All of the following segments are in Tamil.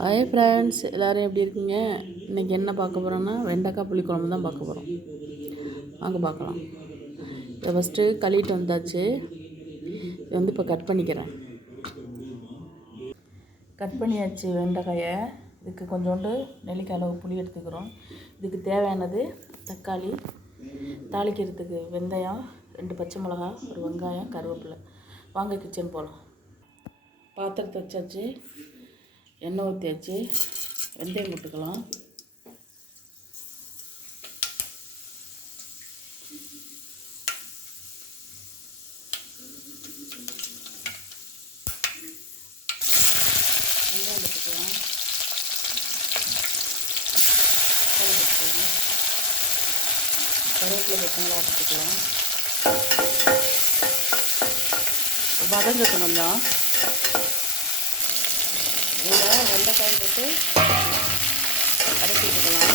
ஹாய் ஃப்ரெண்ட்ஸ், எல்லோரும் எப்படி இருக்கீங்க? இன்றைக்கி என்ன பார்க்க போகிறோன்னா வெண்டைக்காய் புளிக்குழம்பு தான் பார்க்க போகிறோம். வாங்க பார்க்கலாம். இதை ஃபஸ்ட்டு கழுவிட்டு வந்தாச்சு. இது வந்து இப்போ கட் பண்ணிக்கிறேன். கட் பண்ணியாச்சு வெண்டைக்காயை. இதுக்கு கொஞ்சோண்டு நெல்லிக்காய் அளவு புளி எடுத்துக்கிறோம். இதுக்கு தேவையானது தக்காளி, தாளிக்கிறதுக்கு வெந்தயம், 2 பச்சை மிளகா, ஒரு வெங்காயம், கருவேப்பிலை. வாங்க கிச்சன் போகலாம். பாத்திரத்தை வச்சாச்சு, எண்ணெய் ஊற்றியாச்சு, வெந்தயம் போட்டுக்கலாம். வெங்காயம் போட்டுக்கலாம், தக்காளி போட்டுக்கலாம், கருவேப்பிலை பச்சை மிளகா போட்டுக்கலாம். வதங்கட்டும் கொஞ்சம். இதில் வெண்டைக்காயும் போட்டு அரைச்சிட்டுக்கலாம்.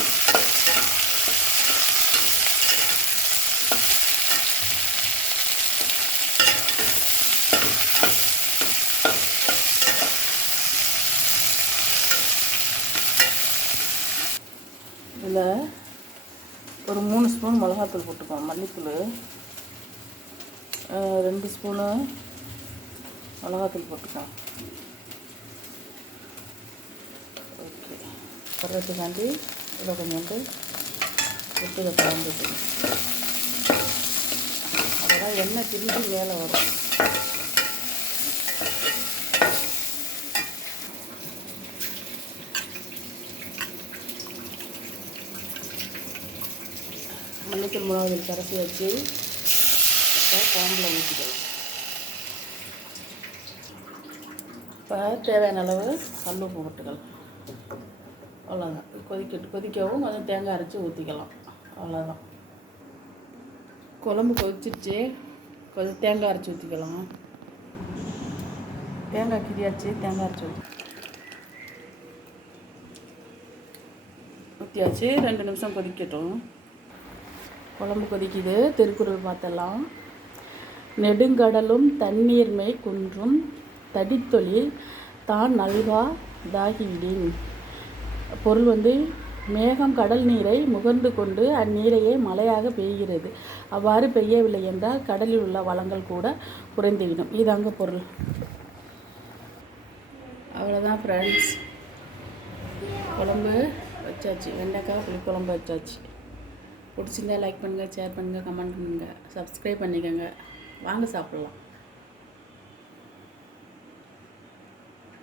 இதில் ஒரு 3 ஸ்பூன் மிளகாத்தூள் போட்டுக்கோம். மல்லித்தூள் 2 ஸ்பூனு மிளகாத்தூள் போட்டுக்கோம். ஓகே, கறதுக்காண்டி இதில் கொஞ்சோண்டு விட்டு இதை கலந்துக்கணும். அப்போதான் எண்ணெய் திரும்பி மேலே வரும். மல்லித்தூள் மிளகாத்தூள் கரைச்சி வச்சு இப்போ குழம்புல ஊற்றிக்கலாம். இப்போ தேவையான அளவு கல் உப்பு போட்டுக்கலாம். அவ்வளோதான். கொதிக்கவும் கொஞ்சம் தேங்காய் அரைச்சி ஊற்றிக்கலாம். அவ்வளோதான். குழம்பு கொதிச்சிருச்சு, கொஞ்சம் தேங்காய் அரைச்சி ஊற்றிக்கலாம். தேங்காய் கிரியாச்சு, தேங்காய் அரைச்சி ஊற்றியாச்சு. 2 நிமிஷம் கொதிக்கட்டும். குழம்பு கொதிக்குது. திருக்குறள் பார்த்தலாம். நெடுங்கடலும் தண்ணீர்மை குன்றும் தடித்தொழில் தான் நல்கா தாகிவிடின். பொருள் வந்து மேகம் கடல் நீரை முகர்ந்து கொண்டு அந்நீரையே மழையாக பெய்கிறது. அவ்வாறு பெய்யவில்லை என்றால் கடலில் உள்ள வளங்கள் கூட குறைந்துவிடும். இதாங்க பொருள். அவ்வளோதான் ஃப்ரெண்ட்ஸ். குழம்பு வச்சாச்சு. வெண்டைக்காய் புளிக்குழம்பு வச்சாச்சு. பிடிச்சிருந்தா லைக் பண்ணுங்கள், ஷேர் பண்ணுங்கள், கமெண்ட் பண்ணுங்கள், சப்ஸ்கிரைப் பண்ணிக்கோங்க. வாங்க சாப்பிட்லாம்.